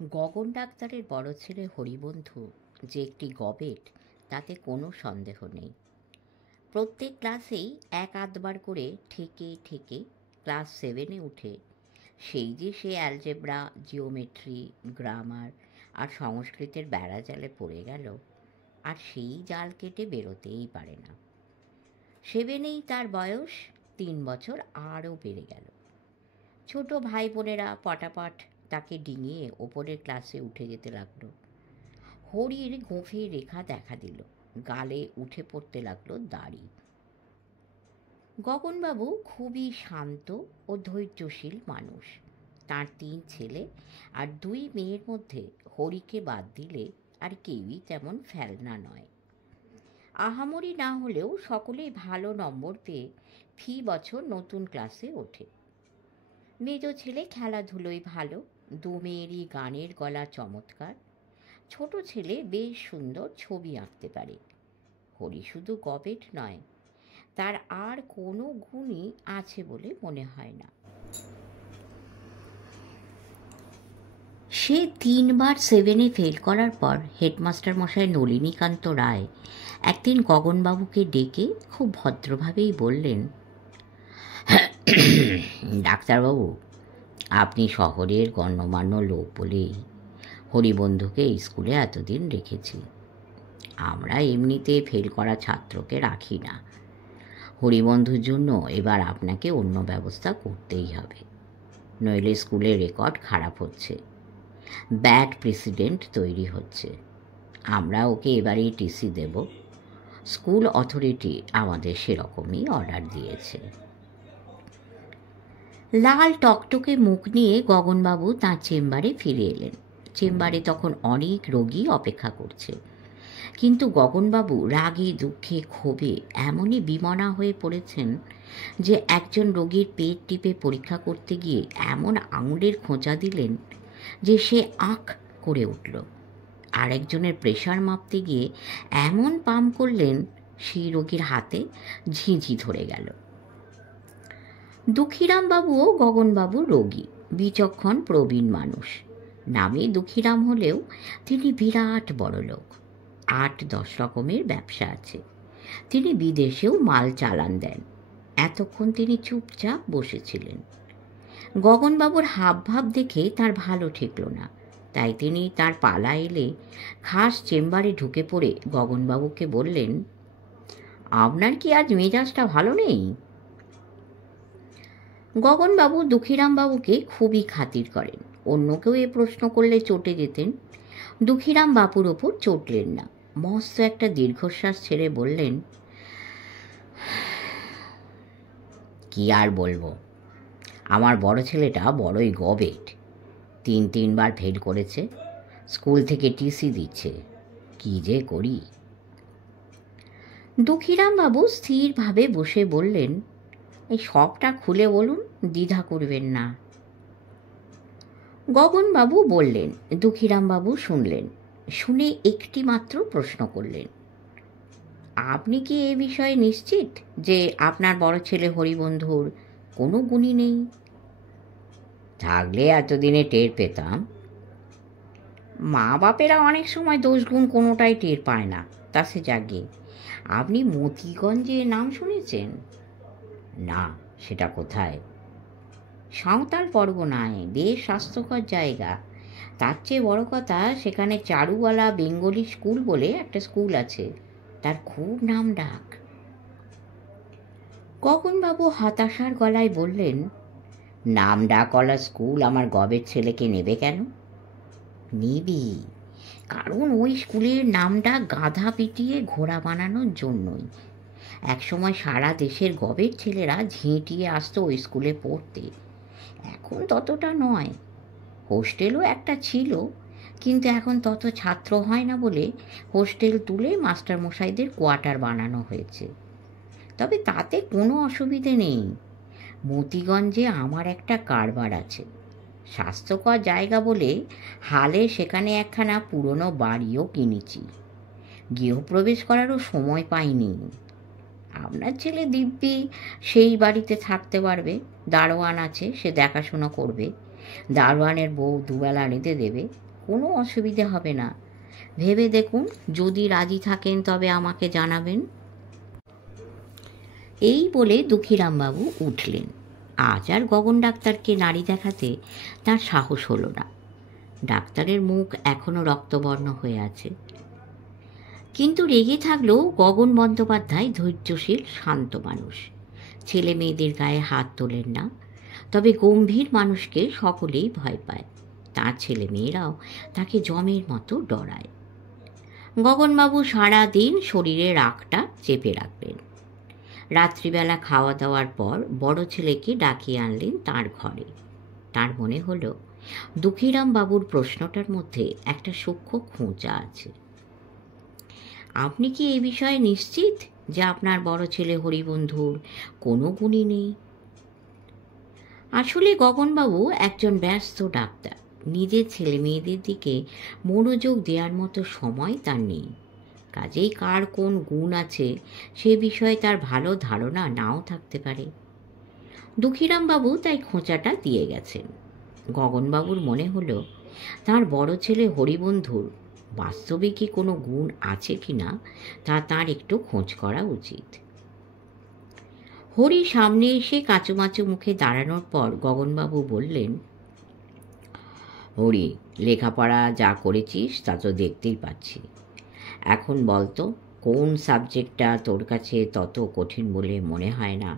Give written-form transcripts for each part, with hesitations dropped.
গগন ডাক্তারের বড় ছেলে হরিবন্ধু যে একটি গবেট তাতে কোনো সন্দেহ নেই। প্রত্যেক ক্লাসেই এক আধবার করে ঠেকে ঠেকে ক্লাস 7-এ উঠে সেই যে সে অ্যালজেব্রা, জিওমেট্রি, গ্রামার আর সংস্কৃতের বেড়াজালে পড়ে গেল, আর সেই জাল কেটে বেরোতেই পারে না। 7-এই তার বয়স 3 বছর আরও বেড়ে গেল। ছোট ভাই বোনেরা পটাপট তাকে ডিঙিয়ে ওপরের ক্লাসে উঠে যেতে লাগলো। হরির গভীর রেখা দেখা দিল, গালে উঠে পড়তে লাগলো দাড়ি। গগনবাবু খুবই শান্ত ও ধৈর্যশীল মানুষ। তার 3 ছেলে আর 2 মেয়ের মধ্যে হরিকে বাদ দিলে আর কেউই তেমন ফেলনা নয়। আহামরি না হলেও সকলেই ভালো নম্বর পেয়ে ফি বছর নতুন ক্লাসে ওঠে। মেজ ছেলে খেলাধুলোয় ভালো, 2 মেয়েরই গানের গলা চমৎকার। ছোট ছেলে বেশ সুন্দর ছবি আঁকতে পারে। হরি শুধু গবেট নয়, তার আর কোনো গুণই আছে বলে মনে হয় না। সে 3 বার 7-এ ফেল করার পর হেডমাস্টার মশাই নলিনীকান্ত রায় একদিন গগনবাবুকে ডেকে খুব ভদ্রভাবেই বললেন, ডাক্তারবাবু, আপনি শহরের গণ্যমান্য লোক বলেই হরিবন্ধুকে স্কুলে এতদিন রেখেছি। আমরা এমনিতে ফেল করা ছাত্রকে রাখি না। হরিবন্ধুর জন্য এবার আপনাকে অন্য ব্যবস্থা করতেই হবে, নইলে স্কুলের রেকর্ড খারাপ হচ্ছে, ব্যাড প্রেসিডেন্ট তৈরি হচ্ছে। আমরা ওকে এবারেই টিসি দেব। স্কুল অথরিটি আমাদের সেরকমই অর্ডার দিয়েছে। লাল টকটকে মুখ নিয়ে গগনবাবু তাঁর চেম্বারে ফিরে এলেন। চেম্বারে তখন অনেক রোগী অপেক্ষা করছে, কিন্তু গগনবাবু রাগে দুঃখে ক্ষোভে এমনই বিমনা হয়ে পড়েছেন যে একজন রোগীর পেট টিপে পরীক্ষা করতে গিয়ে এমন আঙুলের খোঁচা দিলেন যে সে আঁক করে উঠল। আরেকজনের প্রেশার মাপতে গিয়ে এমন পাম করলেন সেই রোগীর হাতে ঝিঁঝি ধরে গেল। দুঃখীরামবাবুও গগনবাবুর রোগী, বিচক্ষণ প্রবীণ মানুষ। নামে দুঃখীরাম হলেও তিনি বিরাট বড় লোক। 8-10 রকমের ব্যবসা আছে। তিনি বিদেশেও মাল চালান দেন। এতক্ষণ তিনি চুপচাপ বসেছিলেন। গগনবাবুর হাবভাব দেখে তার ভালো ঠেকল না, তাই তিনি তার পালা এলে খাস চেম্বারে ঢুকে পড়ে গগনবাবুকে বললেন, আপনার কি আজ মেজাজটা ভালো নেই? গগনবাবু দুঃখীরামবাবুকে খুবই খাতির করেন। অন্য কেউ এ প্রশ্ন করলে চটে যেতেন, দুঃখীরাম বাবুর ওপর চটলেন না। মস্ত একটা দীর্ঘশ্বাস ছেড়ে বললেন, কি আর বলবো, আমার বড় ছেলেটা বড়ই গবেট। 3 বার ফেল করেছে, স্কুল থেকে টিসি দিচ্ছে। কি যে করি। দুঃখীরামবাবু স্থিরভাবে বসে বললেন, এই সবটা খুলে বলুন, দ্বিধা করবেন না। গগনবাবু বললেন, দুঃখীরামবাবু শুনলেন। শুনে একটি মাত্র প্রশ্ন করলেন, আপনি কি এ বিষয়ে নিশ্চিত যে আপনার বড় ছেলে হরিবন্ধুর কোনো গুণই নেই? থাকলে এতদিনে টের পেতাম। মা বাপেরা অনেক সময় দোষ গুণ কোনোটাই টের পায় না, তা সে জাগে। আপনি মতিগঞ্জে নাম শুনেছেন? না, সেটা কোথায়? সাঁওতাল পরগনায়, বেশ স্বাস্থ্যকর জায়গা। তার চেয়ে বড় কথা, সেখানে চারুওয়ালা বেঙ্গলি স্কুল বলে একটা স্কুল আছে, তার খুব নাম ডাক। গগনবাবু হতাশার গলায় বললেন, নাম ডাকওয়ালা স্কুল আমার গবের ছেলেকে নেবে কেন? নেবে, কারণ ওই স্কুলের নামটা গাধা পিটিয়ে ঘোড়া বানানোর জন্যই। একসময় সারা দেশের গবের ছেলেরা ঝিঁটিয়ে আসতো ওই স্কুলে পড়তে। এখন ততটা নয়। হোস্টেলও একটা ছিল, কিন্তু এখন তত ছাত্র হয় না বলে হোস্টেল তুলে মাস্টারমশাইদের কোয়ার্টার বানানো হয়েছে। তবে তাতে কোনো অসুবিধে নেই। মতিগঞ্জে আমার একটা কারবার আছে। স্বাস্থ্যকর জায়গা বলে হালে সেখানে একখানা পুরনো বাড়িও কিনেছি। গৃহপ্রবেশ করারও সময় পাইনি। আপনার ছেলে দিব্যি সেই বাড়িতে থাকতে পারবে, দারোয়ান আছে, সে দেখাশোনা করবে। দারোয়ানের বউ দুবেলা রেঁধে দেবে, কোনো অসুবিধে হবে না। ভেবে দেখুন, যদি রাজি থাকেন তবে আমাকে জানাবেন। এই বলে দুঃখীরামবাবু উঠলেন। আজ আর গগন ডাক্তারকে নাড়ি দেখাতে তার সাহস হলো না। ডাক্তারের মুখ এখনো রক্তবর্ণ হয়ে আছে, কিন্তু রেগে থাকলেও গগন বন্দ্যোপাধ্যায় ধৈর্যশীল শান্ত মানুষ। ছেলে মেয়েদের গায়ে হাত তোলেন না, তবে গম্ভীর মানুষকে সকলেই ভয় পায়। তার ছেলে মেয়েরাও তাকে জমের মতো ডরায়। গগনবাবু সারাদিন শরীরে রাগটা চেপে রাখলেন। রাত্রিবেলা খাওয়া দাওয়ার পর বড় ছেলেকে ডাকিয়ে আনলেন তার ঘরে। তার মনে হলো দুঃখীরাম বাবুর প্রশ্নটার মধ্যে একটা সূক্ষ্ম খোঁচা আছে। আপনি কি এই বিষয়ে নিশ্চিত যে আপনার বড় ছেলে হরিবন্ধুর কোনো গুণই নেই? আসলে গগনবাবু একজন ব্যস্ত ডাক্তার। নিজের ছেলে মেয়েদের দিকে মনোযোগ দেওয়ার মতো সময় তার নেই। কাজেই কার কোন গুণ আছে সে বিষয়ে তার ভালো ধারণা নাও থাকতে পারে। দুঃখীরামবাবু তাই খোঁচাটা দিয়ে গেছেন। গগনবাবুর মনে হলো তার বড় ছেলে হরিবন্ধুর বাস্তবে কি কোনো গুণ আছে কি না তা তার একটু খোঁজ করা উচিত। হরি সামনে এসে কাচুমাচু মুখে দাঁড়ানোর পর গগনবাবু বললেন, হরি, লেখাপড়া যা করেছিস তা তো দেখতেই পাচ্ছি। এখন বলতো কোন সাবজেক্টটা তোর কাছে তত কঠিন বলে মনে হয় না?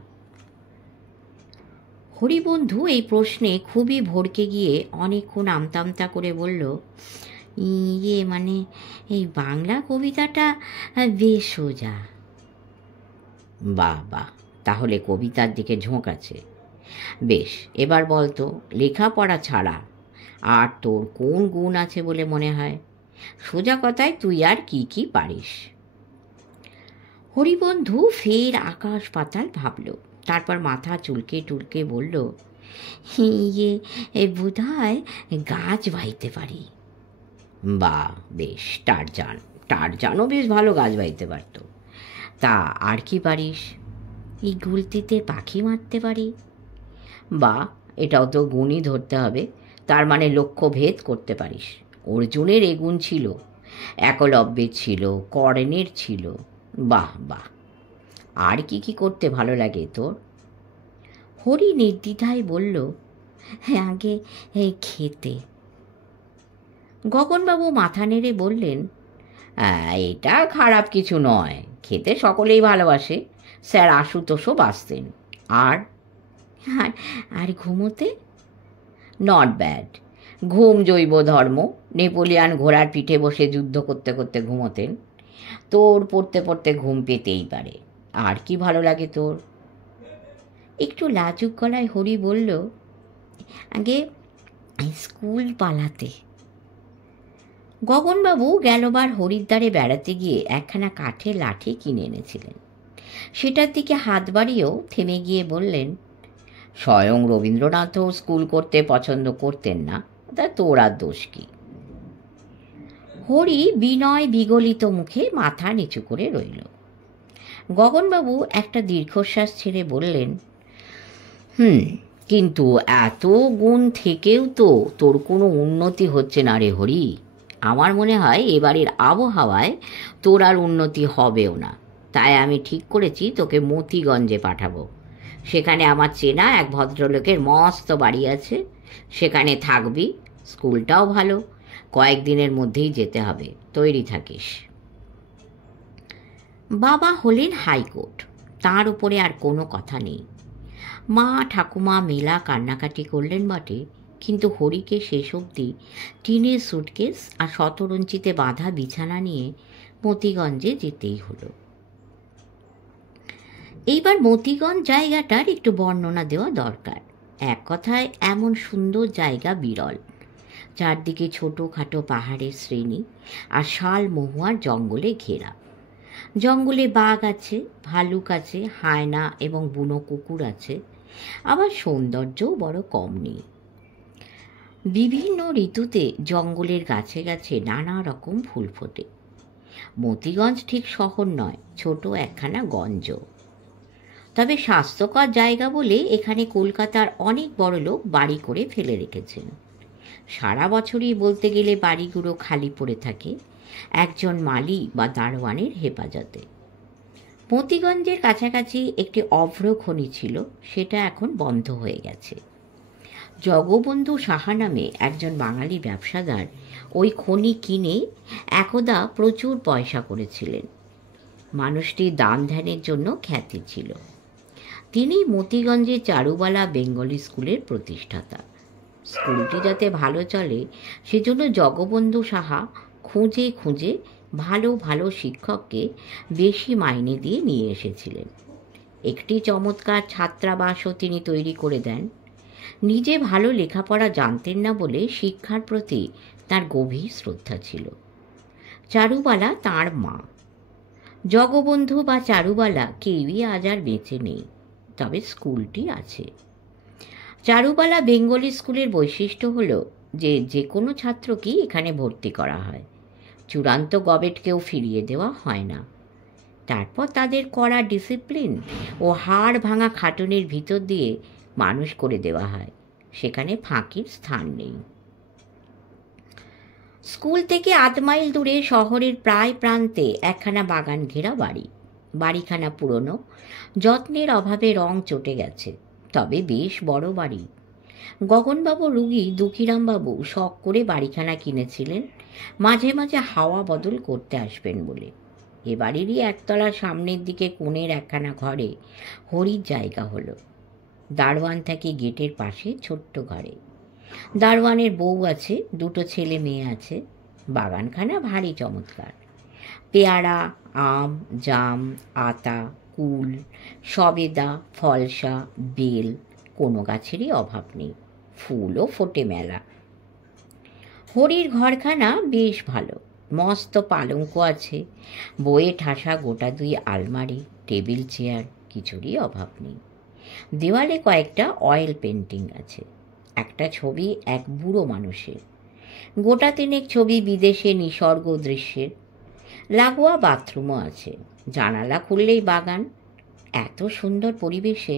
হরিবন্ধু এই প্রশ্নে খুবই ভড়কে গিয়ে অনেকক্ষণ আমতামতা করে বলল, মানে এই বাংলা কবিতাটা বেশ সোজা। বাহ বাহ, তাহলে কবিতার দিকে ঝোঁক আছে। বেশ, এবার বলতো লেখাপড়া ছাড়া আর তোর কোন গুণ আছে বলে মনে হয়? সোজা কথায় তুই আর কি কি পারিস? হরিবন্ধু ফের আকাশ পাতাল ভাবল, তারপর মাথা চুলকে টুলকে বলল, বোধহয় গাছ বাইতে পারি। বা বেশ, টারজানও বেশ ভালো গাছ বাইতে পারত। তা আর কি পারিস? এই গুলতিতে পাখি মারতে পারি। বা এটাও তো গুণই ধরতে হবে। তার মানে লক্ষ্য ভেদ করতে পারিস। অর্জুনের এ গুণ ছিল, একলব্যের ছিল, কর্ণের ছিল। বাহ বাহ, আর কি কি করতে ভালো লাগে তোর? হরি নির্দ্বিধায় বলল, আগে খেতে। গগনবাবু মাথা নেড়ে বললেন, এটা খারাপ কিছু নয়, খেতে সকলেই ভালোবাসে। স্যার আশুতোষও বাসতেন। আর আর ঘুমোতে? Not bad. ঘুম জৈব ধর্ম। নেপোলিয়ান ঘোড়ার পিঠে বসে যুদ্ধ করতে করতে ঘুমোতেন। তোর পড়তে পড়তে ঘুম পেতেই পারে। আর কি ভালো লাগে তোর? একটু লাজুক গলায় হরি বলল, আগে স্কুল পালাতে। গগনবাবু গেলবার হরিদ্বারে বেড়াতে গিয়ে একখানা কাঠের লাঠি কিনে এনেছিলেন। সেটার দিকে হাত বাড়িয়েও থেমে গিয়ে বললেন, স্বয়ং রবীন্দ্রনাথও স্কুল করতে পছন্দ করতেন না, তা তোর আর দোষ কি? হরি বিনয় বিগলিত মুখে মাথা নিচু করে রইল। গগনবাবু একটা দীর্ঘশ্বাস ছেড়ে বললেন, কিন্তু এত গুণ থেকেও তো তোর কোনো উন্নতি হচ্ছে না রে হরি। আমার মনে হয় এবারের আবহাওয়ায় তোর আর উন্নতি হবেও না। তাই আমি ঠিক করেছি তোকে মতিগঞ্জে পাঠাবো। সেখানে আমার চেনা এক ভদ্রলোকের মস্ত বাড়ি আছে, সেখানে থাকবি। স্কুলটাও ভালো, কয়েকদিনের মধ্যেই যেতে হবে, তৈরি থাকিস। বাবা হলেন হাইকোর্ট, তার উপরে আর কোনো কথা নেই। মা ঠাকুমা মেলা কান্নাকাটি করলেন বটে, কিন্তু হরিকে শেষ অবধি টিনের সুটকেস আর শতরঞ্চিতে বাঁধা বিছানা নিয়ে মতিগঞ্জে যেতেই হলো। এইবার মতিগঞ্জ জায়গাটার একটু বর্ণনা দেওয়া দরকার। এক কথায় এমন সুন্দর জায়গা বিরল। চারদিকে ছোটোখাটো পাহাড়ের শ্রেণী আর শাল মহুয়ার জঙ্গলে ঘেরা। জঙ্গলে বাঘ আছে, ভালুক আছে, হায়না এবং বুনো কুকুর আছে। আবার সৌন্দর্যও বড় কম নেই। বিভিন্ন ঋতুতে জঙ্গলের গাছে গাছে নানা রকম ফুল ফোটে। মতিগঞ্জ ঠিক শহর নয়, ছোট একখানা গঞ্জ। তবে স্বাস্থ্যকর জায়গা বলে এখানে কলকাতার অনেক বড় লোক বাড়ি করে ফেলে রেখেছেন। সারা বছরই বলতে গেলে বাড়িগুলো খালি পড়ে থাকে একজন মালি বা দারোয়ানের হেফাজতে। মতিগঞ্জের কাছাকাছি একটি অভ্র খনি ছিল, সেটা এখন বন্ধ হয়ে গেছে। জগবন্ধু সাহা নামে একজন বাঙালি ব্যবসাদার ওই খনি কিনে একদা প্রচুর পয়সা করেছিলেন। মানুষটি দান ধ্যানের জন্য খ্যাতি ছিল। তিনি মতিগঞ্জে চারুবালা বেঙ্গলি স্কুলের প্রতিষ্ঠাতা। স্কুলটি যাতে ভালো চলে সেজন্য জগবন্ধু সাহা খুঁজে খুঁজে ভালো ভালো শিক্ষককে বেশি মাইনে দিয়ে নিয়ে এসেছিলেন। একটি চমৎকার ছাত্রাবাসও তিনি তৈরি করে দেন। নিজে ভালো লেখাপড়া জানতেন না বলে শিক্ষার প্রতি তার গভীর শ্রদ্ধা ছিল। চারুবালা তাঁর মা। জগবন্ধু বা চারুবালা কেউই আজ আর বেঁচে নেই, তবে স্কুলটি আছে। চারুবালা বেঙ্গলি স্কুলের বৈশিষ্ট্য হলো যে কোনো ছাত্রকেই এখানে ভর্তি করা হয়, চূড়ান্ত গবেটকেও ফিরিয়ে দেওয়া হয় না। তারপর তাদের কড়া ডিসিপ্লিন ও হাড় ভাঙা খাটুনির ভিতর দিয়ে মানুষ করে দেওয়া হয়, সেখানে ফাঁকির স্থান নেই। স্কুল থেকে ৮ মাইল দূরে শহরের প্রায় প্রান্তে একখানা বাগান ঘেরা বাড়ি। বাড়িখানা পুরনো, যত্নের অভাবে রং চটে গেছে, তবে বেশ বড় বাড়ি। গগনবাবু রুগী দুঃখীরামবাবু শখ করে বাড়িখানা কিনেছিলেন, মাঝে মাঝে হাওয়া বদল করতে আসবেন বলে। এ বাড়িরই একতলার সামনের দিকে কোণের একখানা ঘরে হরির জায়গা হলো। দারোয়ান থাকে গেটের পাশে ছোট্ট ঘরে। দারোয়ানের বউ আছে, 2টো ছেলে মেয়ে আছে। বাগানখানা ভারী চমৎকার। পেয়ারা, আম, জাম, আতা, কুল, সবেদা, ফলসা, বেল, কোনো গাছেরই অভাব নেই। ফুলও ফোটে মেলা। হরির ঘরখানা বেশ ভালো, মস্ত পালঙ্ক আছে, বইয়ে ঠাসা গোটা 2 আলমারি, টেবিল চেয়ার, কিছুরই অভাব নেই। দেওয়ালে কয়েকটা অয়েল পেন্টিং আছে, একটা ছবি এক বুড়ো মানুষের, গোটা 3 ছবি বিদেশে নিসর্গ দৃশ্যের। লাগোয়া বাথরুমও আছে, জানালা খুললেই বাগান। এত সুন্দর পরিবেশে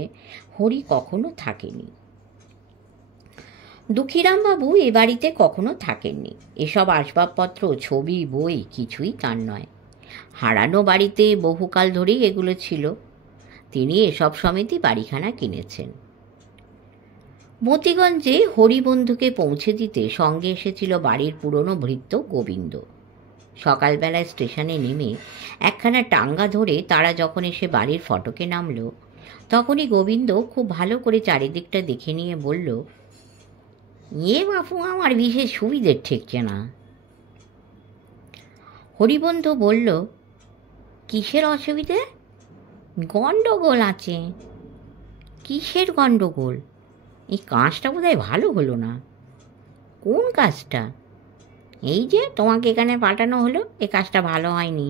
হরি কখনো থাকেনি। দুঃখীরামবাবু এ বাড়িতে কখনো থাকেননি। এসব আসবাবপত্র, ছবি, বই কিছুই তার নয়। হারানো বাড়িতে বহুকাল ধরেই এগুলো ছিল। তিনি এসব সমেতই বাড়িখানা কিনেছেন। মতিগঞ্জে হরিবন্ধুকে পৌঁছে দিতে সঙ্গে এসেছিল বাড়ির পুরনো ভৃত্য গোবিন্দ। সকালবেলায় স্টেশনে নেমে একখানা টাঙ্গা ধরে তারা যখন এসে বাড়ির ফটকে নামল, তখনই গোবিন্দ খুব ভালো করে চারিদিকটা দেখে নিয়ে বলল, বাপু, আমার বিশেষ সুবিধের ঠেকছে না। হরিবন্ধু বলল, কিসের অসুবিধে? গণ্ডগোল আছে। কিসের গণ্ডগোল? এই কাজটা বোধহয় ভালো হলো না। কোন কাজটা? এই যে তোমাকে এখানে পাঠানো হলো, এ কাজটা ভালো হয়নি।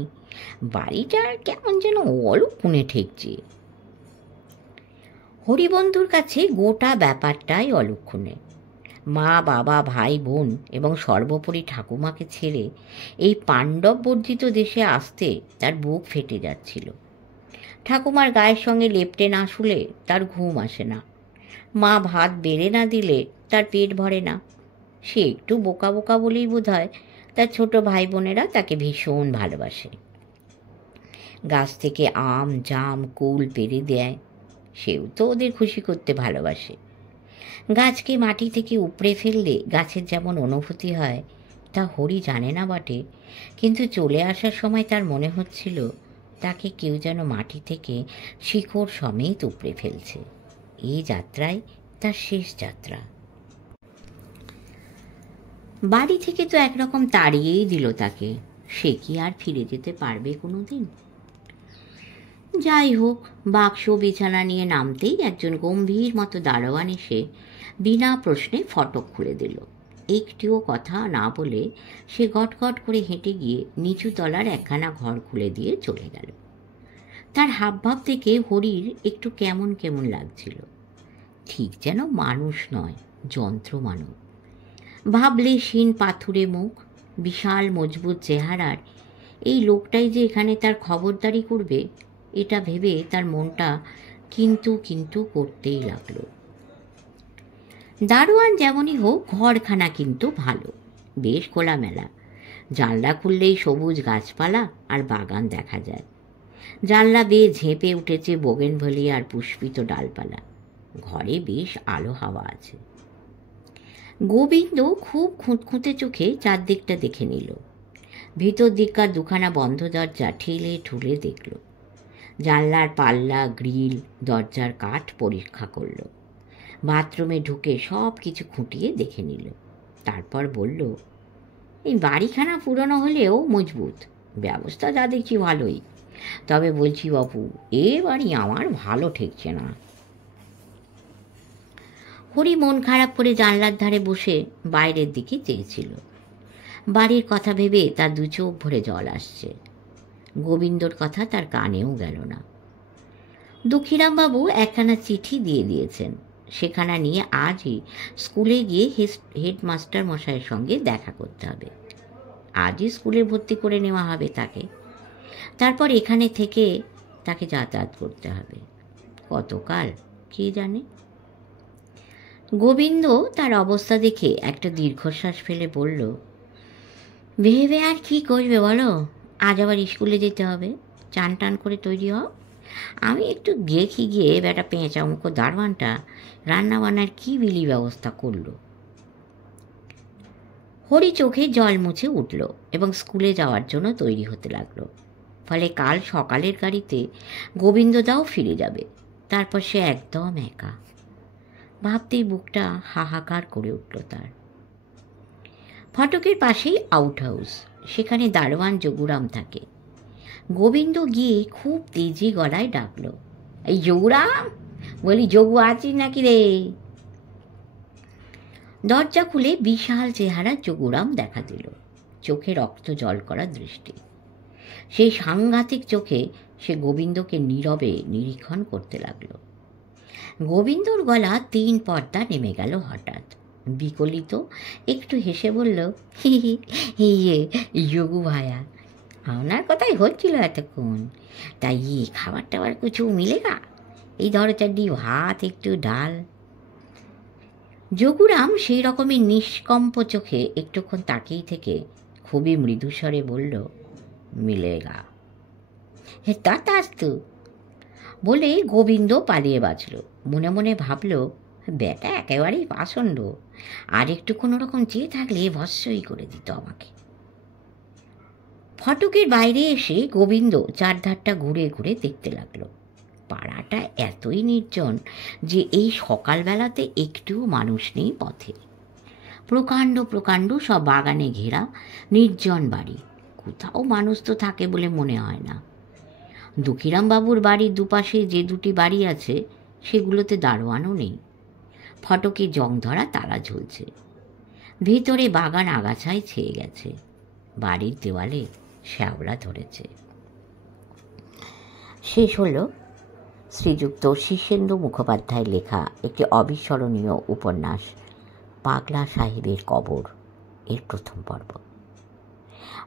বাড়িটা কেমন যেন অলক্ষণে ঠেকছে। হরিবন্ধুর কাছে গোটা ব্যাপারটাই অলক্ষণে। মা, বাবা, ভাই, বোন এবং সর্বোপরি ঠাকুমাকে ছেড়ে এই পাণ্ডব বর্জিত দেশে আসতে তার বুক ফেটে যাচ্ছিল। ঠাকুমার গায়ের সঙ্গে লেপ্টে না শুলে তার ঘুম আসে না। মা ভাত বেড়ে না দিলে তার পেট ভরে না। সে একটু বোকা বোকা বলেই বোধহয় তার ছোট ভাই বোনেরা তাকে ভীষণ ভালোবাসে। গাছ থেকে আম, জাম, কুল পেড়ে দেয়, সেও তো ওদের খুশি করতে ভালোবাসে। গাছকে মাটি থেকে উপড়ে ফেললে গাছের যেমন অনুভূতি হয় তা হরি জানে না বটে, কিন্তু চলে আসার সময় তার মনে হচ্ছিল তাকে কেউ যেন মাটি থেকে শিকড় সমেত উপড়ে ফেলছে। এই যাত্রায় তার শেষ যাত্রা। বাড়ি থেকে তো একরকম তাড়িয়েই দিল তাকে, সে কি আর ফিরে যেতে পারবে কোনো দিন? যাই হোক, বাক্স বিছানা নিয়ে নামতেই একজন গম্ভীর মতো দারোয়ান এসে বিনা প্রশ্নে ফটক খুলে দিল। একটিও কথা না বলে সে গটগট করে হেঁটে গিয়ে নিচু তলার একখানা ঘর খুলে দিয়ে চলে গেল। তার হাবভাব থেকে হরির একটু কেমন কেমন লাগছিল। ঠিক যেন মানুষ নয়, যন্ত্র মানব। ভাবলে শিন পাথুরে মুখ, বিশাল মজবুত চেহারার এই লোকটাই যে এখানে তার খবরদারি করবে, এটা ভেবে তার মনটা কিন্তু কিন্তু করতেই লাগলো। দারোয়ান যেমনই হোক, ঘরখানা কিন্তু ভালো, বেশ খোলামেলা। জানলা খুললেই সবুজ গাছপালা আর বাগান দেখা যায়। জানলা বেয়ে ঝেঁপে উঠেছে বোগেনভেলিয়ার পুষ্পিত ডালপালা। ঘরে বেশ আলো হাওয়া আছে। গোবিন্দ খুব খুঁতখুঁতে চোখে চারদিকটা দেখে নিল। ভিতর দিককার দুখানা বন্ধ দরজা ঠেলে ঠুলে দেখল। জানলার পাল্লা, গ্রিল, দরজার কাঠ পরীক্ষা করল। বাথরুমে ঢুকে সব কিছু খুঁটিয়ে দেখে নিল। তারপর বলল, এই বাড়িখানা পুরনো হলেও মজবুত, ব্যবস্থা যা দেখছি ভালোই। তবে বলছি বাপু, এ বাড়ি আমার ভালো ঠেকছে না। হরি মন খারাপ করে জানলার ধারে বসে বাইরের দিকে চেয়েছিল। বাড়ির কথা ভেবে তার দু চোখ ভরে জল আসছে। গোবিন্দর কথা তার কানেও গেল না। দুঃখীরামবাবু একখানা চিঠি দিয়ে দিয়েছেন। সেখানা নিয়ে আজই স্কুলে গিয়ে হেডমাস্টার মশাইয়ের সঙ্গে দেখা করতে হবে। আজই স্কুলে ভর্তি করে নেওয়া হবে তাকে। তারপর এখানে থেকে তাকে যাতায়াত করতে হবে। কতকাল কে জানে। গোবিন্দ তার অবস্থা দেখে একটা দীর্ঘশ্বাস ফেলে বলল, ভেবে আর কি করবে বলো, আজ আবার স্কুলে যেতে হবে। চান টান করে তৈরি হও, আমি একটু দেখি গিয়ে বেটা পেঁচা মুখো দারোয়ানটা রান্নাবান্নার কি বিলি ব্যবস্থা করলো। হরি চোখে জল মুছে উঠল এবং স্কুলে যাওয়ার জন্য তৈরি হতে লাগলো। ফলে কাল সকালের গাড়িতে গোবিন্দদাও ফিরে যাবে। তারপর সে একদম একা। ভাবতেই বুকটা হাহাকার করে উঠল তার। ফটকের পাশেই আউট হাউস, সেখানে দারোয়ান যোগুরাম থাকে। গোবিন্দ গিয়ে খুব তেজি গলায় ডাকল, এই যোগুরাম, বলি যোগু আছিস নাকি রে? দরজা খুলে বিশাল চেহারা যোগুরাম দেখা দিল। চোখে রক্ত জল করা দৃষ্টি। সেই সাংঘাতিক চোখে সে গোবিন্দকে নীরবে নিরীক্ষণ করতে লাগলো। গোবিন্দর গলা 3 পর্দা নেমে গেল হঠাৎ। বিকলিত একটু হেসে বলল, ইয়ে যোগু ভায়া, আপনার কথাই হচ্ছিল এতক্ষণ। তাই খাবার টাবার কিছু মিলেগা? এই ধরো চারটি ভাত, একটু ডাল। যোগুরাম সেই রকমই নিষ্কম্প চোখে একটুক্ষণ তাকিয়ে থেকে খুবই মৃদুস্বরে বলল, মিলেগা। হে তথাস্তু বলে গোবিন্দ পালিয়ে বাঁচল। মনে মনে ভাবল, বেটা একেবারেই পাষণ্ড, আর একটু কোনো রকম চেয়ে থাকলে ভস্যই করে দিত আমাকে। ফটকের বাইরে এসে গোবিন্দ চারধারটা ঘুরে ঘুরে দেখতে লাগলো। পাড়াটা এতই নির্জন যে এই সকালবেলাতে একটুও মানুষ নেই পথে। প্রকাণ্ড প্রকাণ্ড সব বাগানে ঘেরা নির্জন বাড়ি, কোথাও মানুষ তো থাকে বলে মনে হয় না। দুঃখীরামবাবুর বাড়ির দুপাশে যে 2টি বাড়ি আছে সেগুলোতে দারোয়ানও নেই। ফটকে জং ধরা তালা ঝুলছে। ভিতরে বাগান আগাছায় ছেয়ে গেছে। বাড়ির দেওয়ালে শ্যাওলা ধরেছে। শেষ হলো শ্রীযুক্ত শীর্ষেন্দু মুখোপাধ্যায়ের লেখা একটি অবিস্মরণীয় উপন্যাস পাগলা সাহেবের কবর এর প্রথম পর্ব।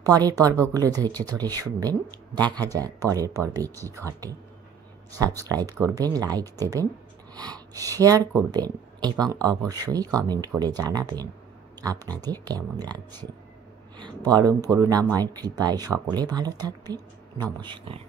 পরের পর্বগুলো ধৈর্য ধরে শুনবেন। দেখা যাক পরের পর্বে কী ঘটে। সাবস্ক্রাইব করবেন, লাইক দেবেন, শেয়ার করবেন এবং অবশ্যই কমেন্ট করে জানাবেন আপনাদের কেমন লাগছে। পরম করুণাময়ের কৃপায় সকলে ভালো থাকবেন। নমস্কার।